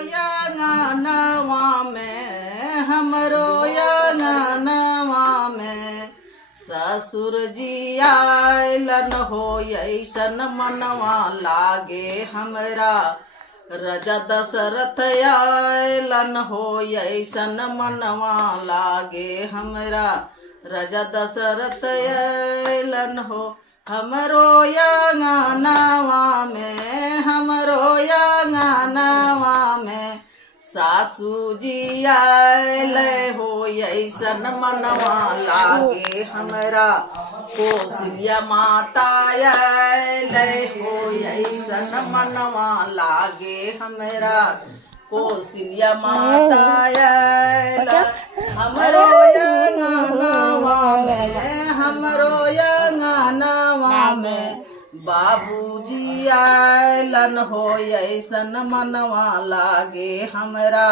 अंगनवा में, हमरो अंगनवा में ससुर जी आयलन हो ऐसन मनवा लागे हमरा। राजा दशरथ आयलन हो ऐसन मनवा लागे हमरा। राजा दशरथ आयलन हो हमरो अंगनवा में, हमरो अंगनवा में सासू जी आयले हो ऐसन मनवा लागे हमरा। कौशल्या माता आयले हो ऐसन मनवा लागे हमरा। कौशल्या माता आयले हमरो अंगनवा में, हमरो अंगनवा में बाबूजी आयलन हो ऐसन मनवा लागे हमरा।